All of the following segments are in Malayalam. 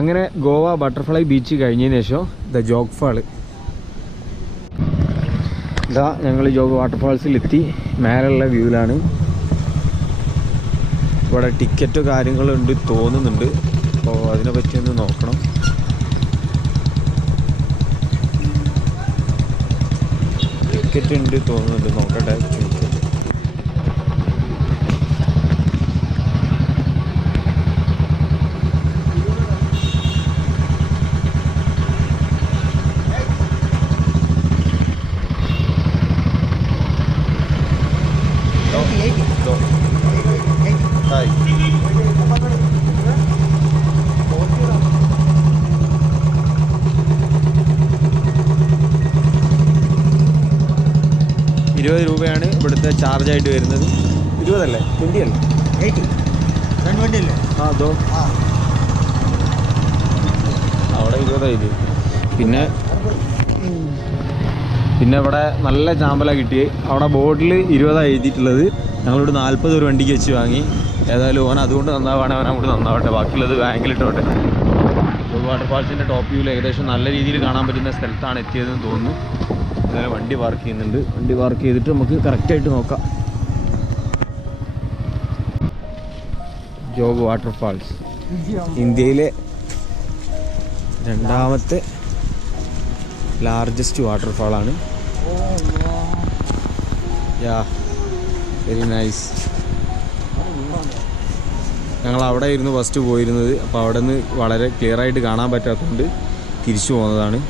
അങ്ങനെ ഗോവ ബട്ടർഫ്ലൈ ബീച്ച് കഴിഞ്ഞതിന് ശേഷം ദ ജോഗ് ഫാള്. ഇതാ ഞങ്ങൾ ജോഗ് വാട്ടർഫാൾസിലെത്തി. മേലുള്ള വ്യൂവിലാണ്. ഇവിടെ ടിക്കറ്റ് കാര്യങ്ങളുണ്ട് തോന്നുന്നുണ്ട്. അപ്പോൾ അതിനെ പറ്റി ഒന്ന് നോക്കണം. ടിക്കറ്റ് ഉണ്ട് തോന്നുന്നുണ്ട്, നോക്കട്ടെ. ₹20 ഇവിടുത്തെ ചാർജായിട്ട് വരുന്നത്. 20 അല്ലേ? 20 അല്ലേ? 20 അല്ലേ? ആ അതോ അവിടെ 20 പിന്നെ ഇവിടെ നല്ല ചാമ്പല കിട്ടി. അവിടെ ബോർഡിൽ 20 എഴുതിയിട്ടുള്ളത്. ഞങ്ങളിവിടെ 40 ഒരു വണ്ടിക്ക് വെച്ച് വാങ്ങി. ഏതായാലും ഓൻ അതുകൊണ്ട് നന്നാവാണ്, അവൻ അങ്ങോട്ട് നന്നാവട്ടെ. ബാക്കിയുള്ളത് ബാങ്കിലിട്ടോട്ടെ. വാട്ടർഫാൾസിൻ്റെ ടോപ്പ് വ്യൂവിൽ ഏകദേശം നല്ല രീതിയിൽ കാണാൻ പറ്റുന്ന സ്ഥലത്താണ് എത്തിയതെന്ന് തോന്നുന്നു. അങ്ങനെ വണ്ടി പാർക്ക് ചെയ്യുന്നുണ്ട്. വണ്ടി പാർക്ക് ചെയ്തിട്ട് നമുക്ക് കറക്റ്റായിട്ട് നോക്കാം. ജോഗ് വാട്ടർഫാൾസ് ഇന്ത്യയിലെ 2ാമത്തെ ലാർജസ്റ്റ് വാട്ടർഫാളാണ്. Yeah very nice. ഞങ്ങൾ അവിടെ ആയിരുന്നു ഫസ്റ്റ് പോയിരുന്നത്. അപ്പോൾ അവിടെ നിന്ന് വളരെ ക്ലിയർ ആയിട്ട് കാണാൻ പറ്റാത്തതുകൊണ്ട് തിരിച്ചു പോകുന്നതാണ്.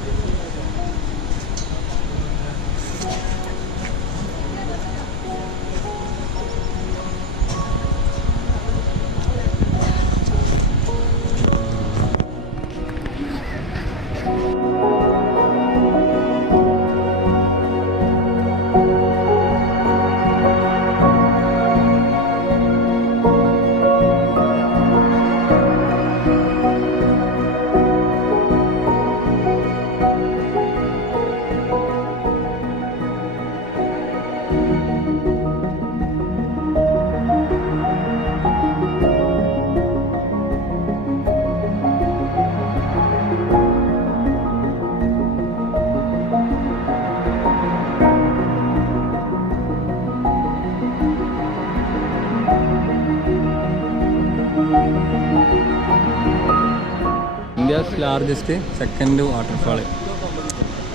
India's largest second waterfall.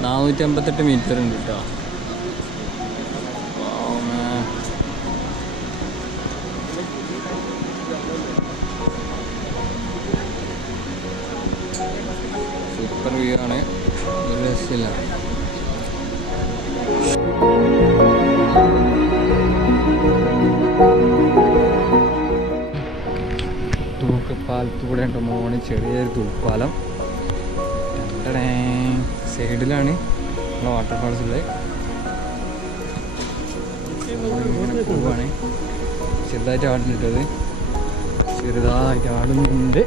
458 metre ഉണ്ട് കേട്ടോ. സൂപ്പർ വ്യൂ ആണ്, ഒരു രക്ഷയില്ല. തൂക്കപ്പാലത്തൂടെ ഉണ്ട് മോന്, ചെറിയൊരു തൂക്കുപാലം. സൈഡിലാണ് നമ്മളെ വാട്ടർഫാൾസ് ഉള്ളത്. പോവാണ്. ചെറുതായിട്ട് ആടുന്നിട്ടത്, ചെറുതായിട്ട് ആടുന്നുണ്ട്.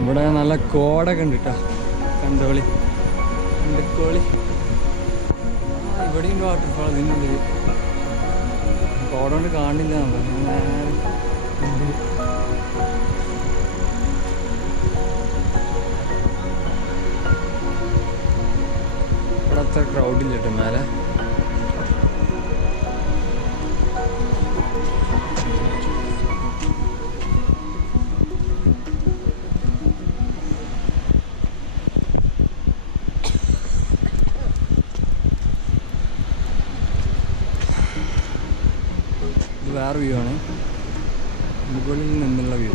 ഇവിടെ നല്ല കോടൊക്കെ ഉണ്ട് കേട്ടോ. കണ്ടോളി, കണ്ടോളി. ഇവിടെയും വാട്ടർഫാൾ ഇതിനുണ്ട്. കോട കൊണ്ട് കാണില്ല നമ്മൾ. ഇവിടെ അത്ര ക്രൗഡില്ല കേട്ടോ മേലെ. ഇത് വേറെ വ്യൂ ആണ്, മുകളിൽ നിന്നുള്ള വ്യൂ.